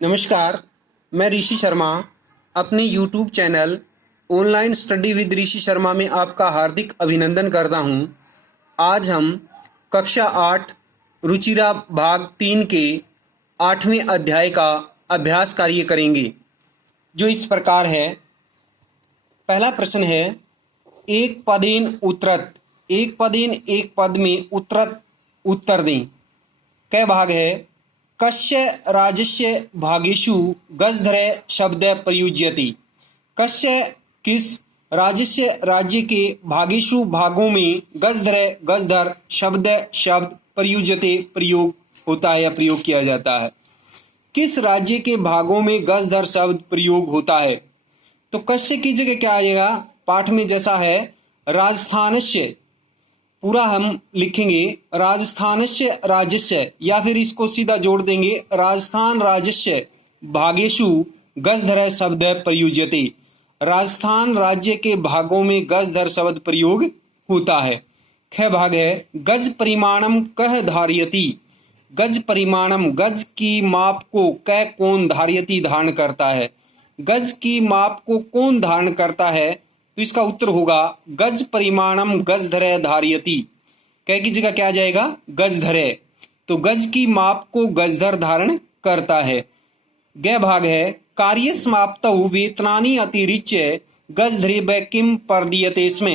नमस्कार, मैं ऋषि शर्मा अपने YouTube channel online study with Rishi Sharma में आपका हार्दिक अभिनंदन करता हूं। आज हम कक्षा 8 रुचिरा भाग 3 के 8वें अध्याय का अभ्यास कार्य करेंगे, जो इस प्रकार है। पहला प्रश्न है, एक पदेन उत्तरत। एक पदेन एक पद में उत्तरत उत्तर दें। कै भाग है? कस्य राज्यस्य भागेषु गजधरे शब्द प्रयुज्यते। कस्य किस राज्यस्य राज्य के भागेषु भागों में गजधरे गजधर शब्द प्रयुज्यते प्रयोग होता है या प्रयोग किया जाता है। किस राज्य के भागों में गजधर शब्द प्रयोग होता है? तो कस्य की जगह क्या आएगा? पाठ में जैसा है राजस्थानस्य, पूरा हम लिखेंगे राजस्थानस्य राज्यस्य, या फिर इसको सीधा जोड़ देंगे राजस्थान राज्यस्य भागेषु गजधर शब्द प्रयुज्यते। राजस्थान राज्य के भागों में गजधर शब्द प्रयोग होता है। ख भाग है, गज परिमाणम कह धारयति। गज परिमाणम, गज की माप को कै कौन धारयति धारण करता है। गज की माप को कौन धारण करता है? तो इसका उत्तर होगा गज परिमाणम गजधरे धारयति। कै की जगह क्या आ जाएगा? गजधरे। तो गज की माप को गजधर धारण करता है। ग भाग है, कार्य समाप्तौ वेतनानि अतिरिच्य गजधरे किम परदीयते स्म।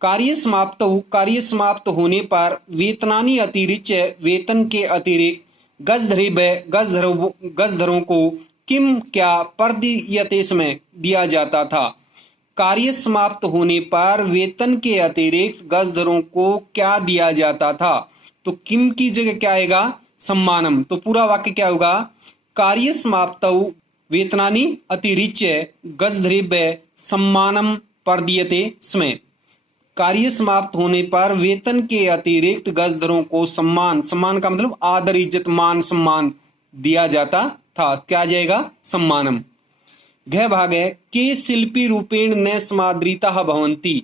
कार्य समाप्तौ, कार्य समाप्त होने पर वेतनानि अतिरिच्य वेतन के अतिरिक्त गजधरे गजधरों को किम क्या परदीयते स्म दिया जाता था। कार्य समाप्त होने पर वेतन के अतिरिक्त गजधरों को क्या दिया जाता था? तो किम की जगह क्या आएगा? सम्मानम। तो पूरा वाक्य क्या होगा? कार्य समाप्तौ वेतनानि अतिरिच्य गजधरेभ्यः सम्मानम परदीयते स्म। कार्य समाप्त होने पर वेतन के अतिरिक्त गजधरों को सम्मान का मतलब आदर, इज्जत, मान, सम्मान दिया जाता था। क्या जाएगा? सम्मानम। घ भाग है, के शिल्पी रूपेण न समादृताः भवन्ति।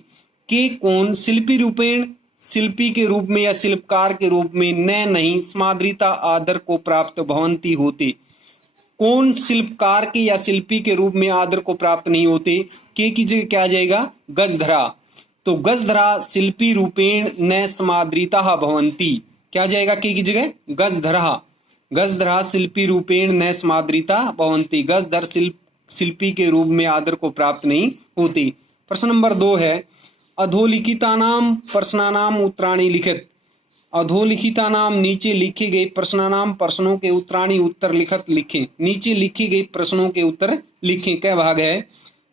के कौन शिल्पी रूपेण, शिल्पी के रूप में या शिल्पकार के रूप में, न नहीं, समादृता आदर को प्राप्त भवन्ति होते। कौन शिल्पकार के या शिल्पी के रूप में आदर को प्राप्त नहीं होते? के की जगह क्या आ जाएगा? गजधरा। तो गजधरा शिल्पी रूपेण न समादृताः भवन्ति। क्या जाएगा के की जगह? गजधरा। गजधरा शिल्पी रूपेण न समादृता भवन्ति। गजधर शिल्पी के रूप में आदर को प्राप्त नहीं होती। प्रश्न नंबर 2 है, अधोलिखितानाम प्रश्नानाम उत्तराणि लिखित। अधोलिखितानाम, नीचे लिखे गए प्रश्नानाम, प्रश्नों के उत्तराणि उत्तर लिखत लिखें। नीचे लिखी गई प्रश्नों के उत्तर लिखें। क्या भाग है?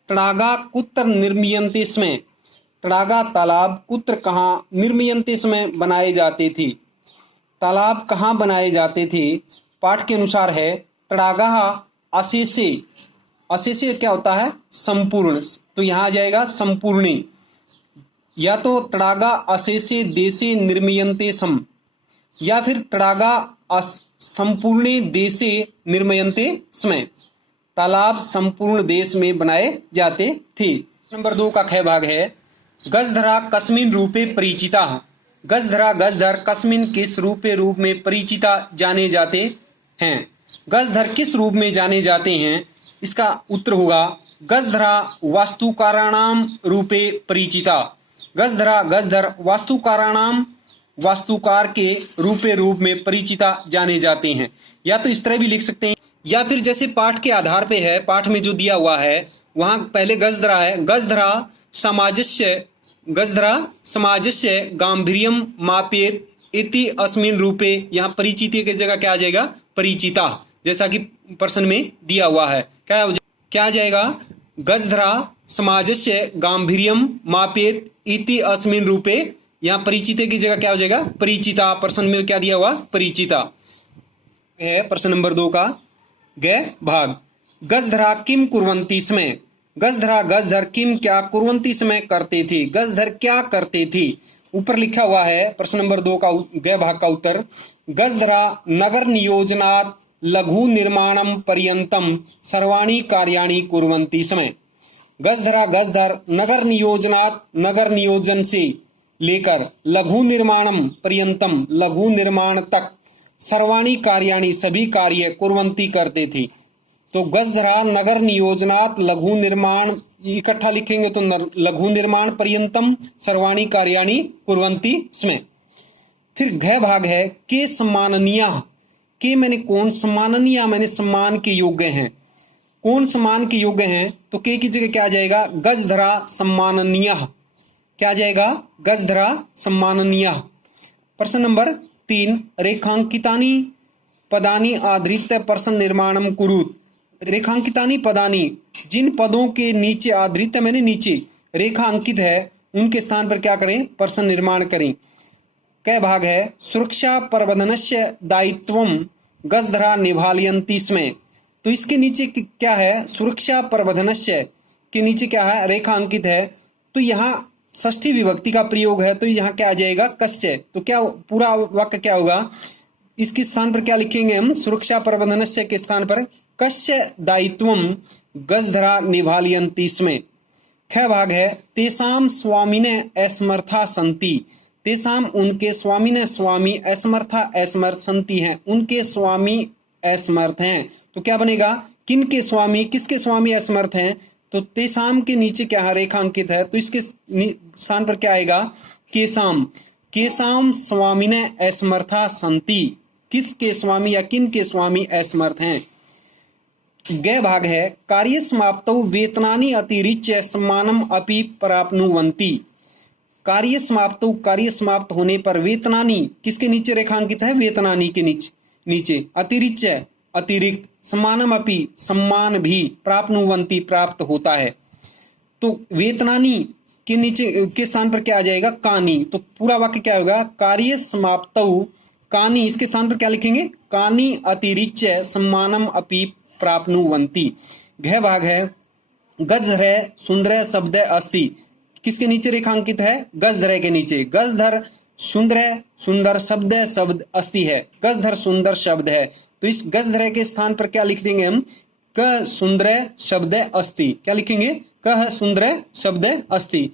तड़ागा कुत्र निर्मीयन्ते स्म। तड़ागा तालाब, कुत्र कहाँ, निर्मीयन्ते स्म बनाए जाते थे। तालाब कहाँ बनाए जाते थे? पाठ के अनुसार है तड़ागा अशेषे। अशेषे क्या होता है? संपूर्ण। तो यहाँ आ जाएगा संपूर्णे। या तो तड़ागा अशेषे देशे निर्मीयन्ते सम, या फिर तड़ागा संपूर्णे देशे निर्मीयन्ते स्म। तालाब संपूर्ण देश में बनाए जाते थे। नंबर 2 का ख भाग है, गजधरा कस्मिन् रूपे परिचिता। गजधरा गजधर कस्मिन् किस रूप में परिचिता जाने जाते हैं। गजधर किस रूप में जाने जाते हैं? इसका उत्तर होगा गजधरा वास्तुकाराणाम रूपे परिचिता। गजधरा गजधर वास्तुकाराणाम, वास्तुकार के रूप में परिचिता जाने जाते हैं। या तो इस तरह भी लिख सकते हैं, या फिर जैसे पाठ के आधार पे है, पाठ में जो दिया हुआ है वहां पहले गजधरा है। गजधरा समाजस्य गांभीर्यम मापेत इति अस्मिन् रूपे। यहाँ परिचिति की जगह क्या आ जाएगा? परिचिता, जैसा कि प्रश्न में दिया हुआ है। क्या आ जाएगा? गजधरा समाजस्य गांभीर्यम मापेत इति अस्मिन् रूपे। यहाँ परिचिते की जगह क्या हो जाएगा? परिचिता। प्रश्न में क्या दिया हुआ? परिचिता है। प्रश्न नंबर 2 का ग भाग, गजधरा किम कुर्वन्ति स्म। गजधरा गजधर किम क्या कुर्वन्ति स्म करते थे। गजधर क्या करते थे? ऊपर लिखा हुआ है प्रश्न नंबर 2 का ग भाग का उत्तर, गजधरा नगर नियोजनात् लघु निर्माणम पर्यंतम सर्वाणि कार्याणि कुर्वन्ति स्म। गजधरा गजधर नगर नियोजनात्, नगर नियोजन से लेकर लघु निर्माणम पर्यंतम, लघु निर्माण तक सर्वाणी कार्याणि सभी कार्य कुर्वन्ति करते थे। तो गजधरा नगर नियोजनात् लघु निर्माण, इकट्ठा लिखेंगे तो लघु निर्माण पर्यंतम सर्वाणी कार्याणि कुर्वन्ति स्म। फिर घ भाग है के सम्माननीय, के मैंने कौन, सम्माननीय मैंने सम्मान के योग्य हैं, कौन सम्मान के योग्य हैं, तो के की जगह क्या आ जाएगा, गजधरा सम्माननीय, क्या आ जाएगा, गजधरा सम्माननीय। प्रश्न नंबर 3, रेखांकितानि पदानि आधृत्य प्रश्न निर्माणम कुरुत। रेखांकितानि पदानि, जिन पदों के नीचे, आधृत्य मैंने नीचे, रेखा अंकित है उनके स्थान पर क्या करें, प्रश्न निर्माण करें। कै भाग है सुरक्षा प्रबंधनस्य दायित्वम गजधरा निभालयन्ति स्म। तो इसके नीचे क्या है, सुरक्षा प्रबंधनस्य के नीचे क्या है, रेखा अंकित है, तो यहाँ षष्ठी विभक्ति का प्रयोग है, तो यहाँ क्या आ जाएगा, कस्य। तो क्या पूरा वाक्य क्या होगा, इसके स्थान पर क्या लिखेंगे हम, सुरक्षा प्रबंधनस्य के स्थान पर कस्य दायित्वम गजधरा निभालयन्ति स्म। ख भाग है तेसाम स्वामिने असमर्था संति, तेसाम उनके, स्वामिने स्वामी, असमर्था असमर्थ, संति हैं उनके स्वामी असमर्थ हैं। तो क्या बनेगा, किन के स्वामी, किसके स्वामी असमर्थ हैं, तो तेसाम के नीचे क्या है, रेखा अंकित है, तो इसके स्थान पर क्या आएगा, केसाम, केसाम स्वामिने असमर्था संति, किसके स्वामी या किन के स्वामी असमर्थ हैं। ग भाग है कार्य समाप्तौ वेतनानि अतिरिच्य सम्मानम अपि प्राप्नुवन्ति। कार्य समाप्तौ, कार्य समाप्त होने पर, वेतनानि किसके नीचे रेखांकित है, वेतनानि के नीचे, अतिरिच्य अतिरिक्त, सम्मानम अपि सम्मान भी, प्राप्नुवन्ति प्राप्त होता है। तो वेतनानि के नीचे के स्थान पर क्या आ जाएगा, कानि। तो पूरा वाक्य क्या होगा, कार्य समाप्तौ कानि, इसके स्थान पर क्या लिखेंगे, कानि अतिरिच्य सम्मानम अपि प्राप्नुवन्ति। घ भाग है गजधर सुंदर शब्द अस्ति, किसके नीचे रेखांकित है, गजधर के नीचे, गजधर सुंदर, सुंदर शब्द अस्ति है, गजधर सुंदर शब्द है, तो इस गजधर के स्थान पर क्या लिख देंगे हम, क सुंदर शब्द अस्ति, क्या लिखेंगे, कह सुंदर शब्द अस्ति।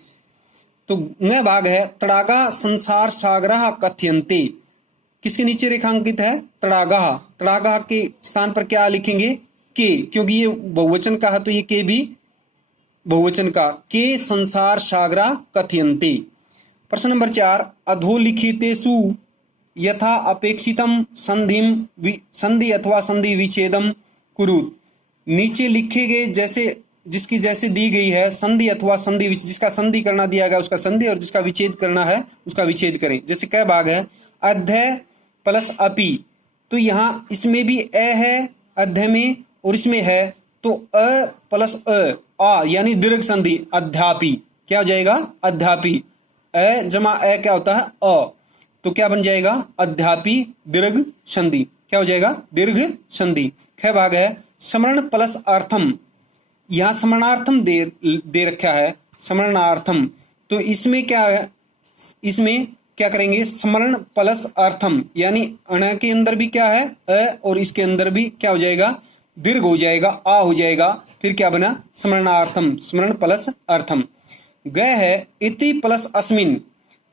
तो न भाग है तड़ागा संसार सागरः कथयन्ते, किसके नीचे रेखांकित है, तड़ागा, तड़ागा के स्थान पर क्या लिखेंगे, के, क्योंकि ये बहुवचन का है तो ये के भी बहुवचन का, के संसार सागरा कथयन्ते। प्रश्न नंबर 4, अधोलिखितेषु यथा अपेक्षितम संधि अथवा संधि विच्छेदम कुरुत। नीचे लिखे गए जैसे, जिसकी जैसे दी गई है संधि अथवा संधि, जिसका संधि करना दिया गया उसका संधि और जिसका विच्छेद करना है उसका विच्छेद करें। जैसे कै भाग है अध्य प्लस अपि, तो यहाँ इसमें भी अ है अध्य में और इसमें है, तो अ प्लस आ यानी दीर्घ संधि, अध्यापी, क्या हो जाएगा, अध्यापी, अ जमा अ क्या होता है, अ, तो क्या बन जाएगा, अध्यापी दीर्घ संधि, क्या हो जाएगा, दीर्घ संधि। ख भाग है स्मरण प्लस अर्थम, यहाँ स्मरणार्थम दे रखा है, स्मरणार्थम, तो इसमें क्या है, इसमें क्या करेंगे, स्मरण प्लस अर्थम, यानी अण के अंदर भी क्या है अ और इसके अंदर भी क्या हो जाएगा, दीर्घ हो जाएगा, आ हो जाएगा, फिर क्या बना, स्मरणार्थम, स्मरण प्लस अर्थम। ग है इति प्लस अस्मिन,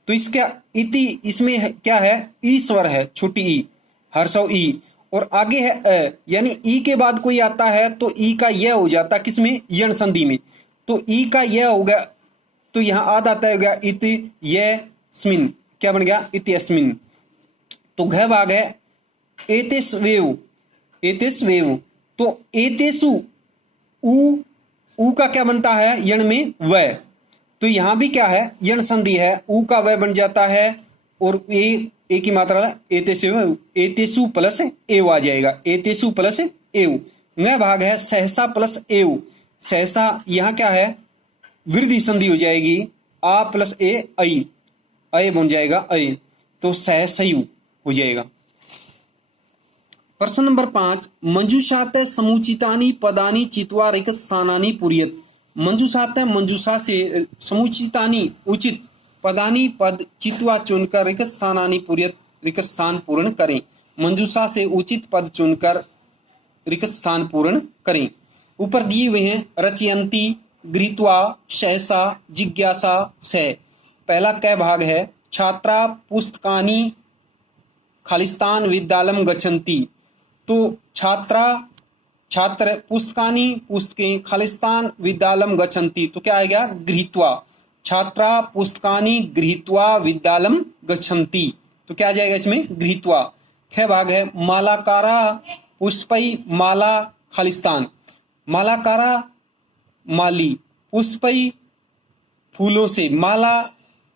तो इसका इति, इसमें है, क्या है, ई स्वर है, छोटी ई, हर्षव ई, और आगे है अ, यानी ई के बाद कोई आता है तो ई का यह हो जाता है, किसमें, यण संधि में, तो ई का यह हो गया, तो यहाँ आद आता है, हो गया इति यस्मिन, क्या बन गया, इति अस्मिन। तो घ भाग है एतेष्वेव, एतेष्वेव, तो एतेषु उ का क्या बनता है, यण में व, तो यहां भी क्या है, यण संधि है, उ का व बन जाता है, और ए की मात्रा एतेषु प्लस एव आ जाएगा, एतेषु प्लस एव। न भाग है सहसा प्लस एव, सहसा यहाँ क्या है, वृद्धि संधि हो जाएगी, आ प्लस ए आई, अय बन जाएगा अय, तो सहसयु हो जाएगा। प्रश्न नंबर 5, मंजूषात समुचितानि पदानि चित्वा रिक्त स्थानानि पूरयेत्। मंजूषात, मंजूषा से, समुचितानि उचित, पदानि पद, चित्वा चुनकर रिक्त स्थानानि पूरयेत् रिक्त स्थान पूर्ण करें। मंजूषा से उचित पद चुनकर रिक्त स्थान पूर्ण करें। ऊपर दिए हुए हैं रचयन्ति, गृहीत्वा, सहसा, जिज्ञासा से। पहला कै भाग है छात्रा पुस्तकानि खालिस्तान विद्यालयम गच्छन्ति, तो छात्रा छात्र पुस्तकानि पुस्तकें खालिस्तान विद्यालयम गच्छन्ति, तो क्या आएगा गृहीत्वा। छात्रा पुस्तकानि गृहीत्वा विद्यालयम गच्छन्ति, तो क्या आ जाएगा इसमें गृहीत्वा। ख भाग है मालाकारा पुष्पै माला खालिस्तान, मालाकारा माली, पुष्पै फूलों से, माला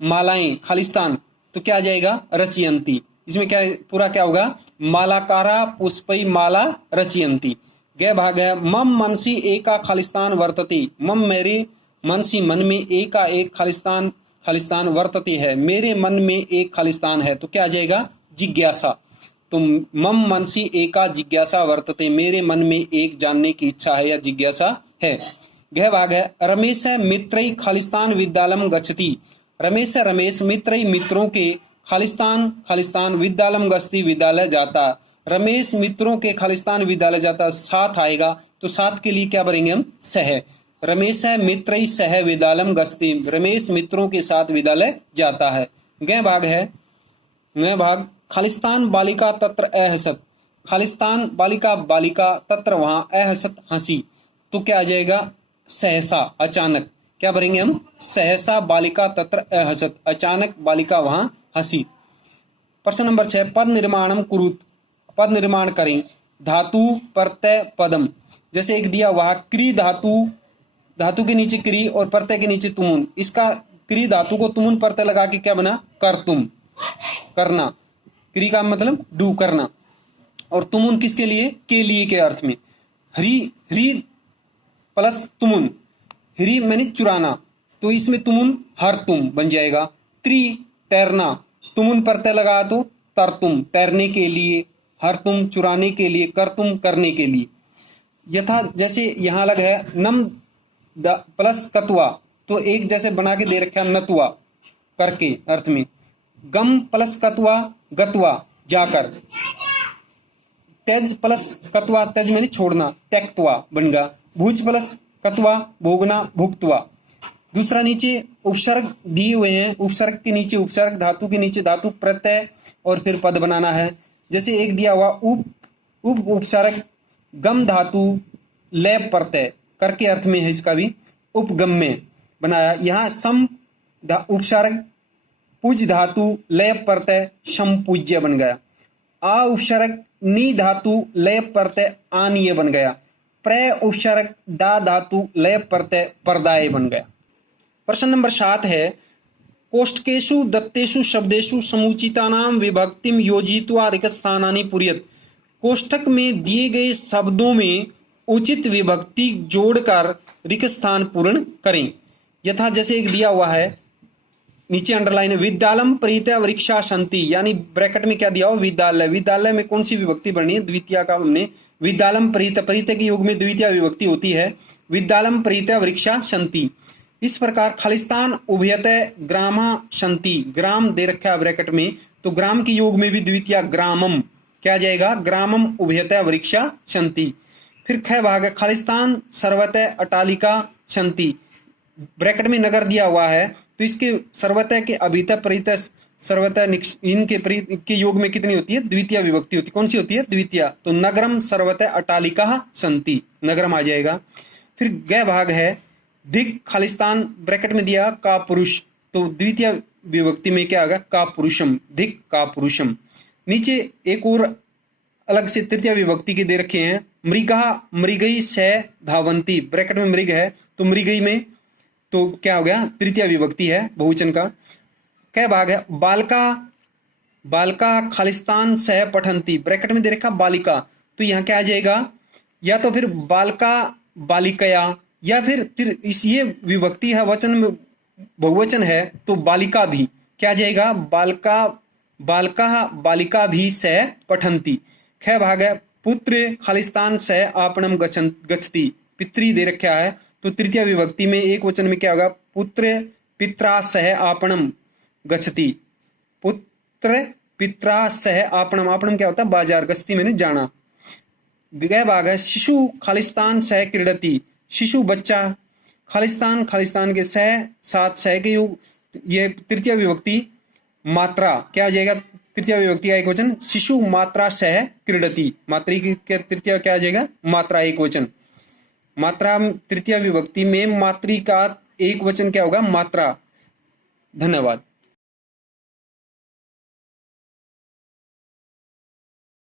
मालाएं, खालिस्तान तो क्या आ जाएगा रचयंती। इसमें क्या पूरा क्या होगा मालाकारा पुष्पै माला रचयंती। गै भाग है मम मनसी एका खालिस्तान वर्तते, मम मेरे मनसी मन में एका एक खालिस्तान खालिस्तान वर्तते है, मेरे मन में एक खालिस्तान है, तो क्या आ जाएगा जिज्ञासा। तो मम मनसी एका जिज्ञासा वर्तते, मेरे मन में एक जानने की इच्छा है या जिज्ञासा है। गह भाग है रमेश मित्रई खालिस्तान विद्यालयम गच्छति, रमेश रमेश मित्रई मित्रों के खालिस्तान खालिस्तान विद्यालयम गच्छति विद्यालय जाता, रमेश मित्रों के खालिस्तान विद्यालय जाता, साथ आएगा तो साथ के लिए क्या भरेंगे हम सह। रमेश मित्रई सह विद्यालयम गच्छति, रमेश मित्रों के साथ विद्यालय जाता है। गह भाग है गह भाग खालिस्तान बालिका तत्र अहसत, खालिस्तान बालिका बालिका तत्र वहां अहसत हंसी, तो क्या आ जाएगा सहसा अचानक, क्या भरेंगे हम सहसा बालिका तत्र अहसत, अचानक बालिका वहां हंसी। प्रश्न नंबर 6 पद निर्माणम कुरुत, पद निर्माण करें। धातु प्रत्यय पदम, जैसे एक दिया हुआ क्री धातु, धातु के नीचे क्री और प्रत्यय के नीचे तुमुन, इसका क्री धातु को तुमुन प्रत्यय लगा के क्या बना कर तुम, करना, क्री का मतलब डू करना, और तुमुन किसके लिए के लिए के अर्थ में। हरी हरी प्लस तुमुन, हरी मैंने चुराना, तो इसमें तुमुन हर तुम बन जाएगा। त्रि तैरना, तुमुन प्रत्यय लगा तो तर तुम तैरने के लिए, हर तुम चुराने के लिए, कर तुम करने के लिए। यथा जैसे यहाँ अलग है नम प्लस कतुआ, तो एक जैसे बना के दे रखा नतुआ करके अर्थ में। गम प्लस कतुआ गतुआ जाकर, तेज प्लस कतुआ तेज मैंने छोड़ना त्यक्तवा बन गया। भुज प्लस कतवा भोगना भुक्तवा। दूसरा नीचे उपसर्ग दिए हुए हैं, उपसर्ग के नीचे उपसर्ग, धातु के नीचे धातु प्रत्यय और फिर पद बनाना है। जैसे एक दिया हुआ उप उप उपसर्ग गम धातु लय प्रत्यय करके अर्थ में है, इसका भी उपगम में बनाया। यहाँ सम उपसर्ग पुज धातु लय प्रत्यय समपूज्य बन गया। आ उपसर्ग नी धातु लय प्रत्यय आनीय बन गया। प्र उपसर्ग डा धातु लय प्रत्यय परदाय बन गया। प्रश्न नंबर 7 है कोष्ठकेषु दत्तेषु शब्देषु समुचितानाम विभक्तिम योजित्वा रिक्त स्थानानि पूरयेत्, कोष्ठक में दिए गए शब्दों में उचित विभक्ति जोड़कर रिक्त स्थान पूर्ण करें। यथा जैसे एक दिया हुआ है नीचे अंडरलाइन है विद्यालम प्रीत्या वृक्षा शांति, यानी ब्रैकेट में क्या दिया हो विद्यालय, विद्यालय में कौन सी विभक्ति बढ़नी है द्वितीय का, हमने विद्यालम प्रीत्य, प्रीत्य के योग में द्वितीय विभक्ति होती है, विद्यालम प्रीत्या वृक्षा शांति। इस प्रकार खालिस्तान उभयतः ग्रामा शांति, ग्राम दे रखा है ब्रैकेट में, तो ग्राम के योग में भी द्वितीय ग्रामम क्या जाएगा ग्रामम उभयतः वृक्षा शांति। फिर ख भाग है खालिस्तान सर्वतः अटालिका शांति, ब्रैकेट में नगर दिया हुआ है, तो इसके सर्वतः के अभितः परितः सर्वतः इनके के योग में कितनी होती है द्वितीय विभक्ति होती है, कौन सी होती है द्वितीय, तो नगरम सर्वतः अटालिका शांति, नगरम आ जाएगा। फिर गह भाग है दिक खालिस्तान ब्रैकेट में दिया का पुरुष, तो द्वितीय विभक्ति में क्या होगा का पुरुषम, दिक का पुरुषम। नीचे एक और अलग से तृतीय विभक्ति के दे रखे हैं मृगा मृगई स धावंती, ब्रैकेट में मृग है तो मृगई में तो क्या हो गया तृतीय विभक्ति है बहुवचन का। क्या भाग है बालका बालका खालिस्तान सह पठंती, ब्रैकेट में दे रखा बालिका, तो यहाँ क्या आ जाएगा या तो फिर बालका बालिकया, या फिर इस ये विभक्ति है वचन में बहुवचन है तो बालिका भी क्या आ जाएगा बालका बालका बालिका भी सह पठंती। ख भाग है पुत्र खालिस्तान सह आपणम गच्छति, पितृ दे रखा है तो तृतीय विभक्ति में एक वचन में क्या होगा पुत्र पित्रा सह आपणम गच्छति, पुत्र पित्रा सह आपणम, आपणम क्या होता है बाजार, गच्छति मैंने जाना। गह भाग है शिशु खालिस्तान सह क्रीडति, शिशु बच्चा, खालिस्तान खालिस्तान के सह साथ सह के योग, ये तृतीय विभक्ति मात्रा क्या हो जाएगा तृतीया विभक्ति का एक वचन, शिशु मात्रा सह क्रीडति। मात्री की तृतीया क्या आ जाएगा? मात्रा एक वचन। मात्रा तृतीया विभक्ति में मात्री का एक वचन क्या होगा? मात्रा। धन्यवाद।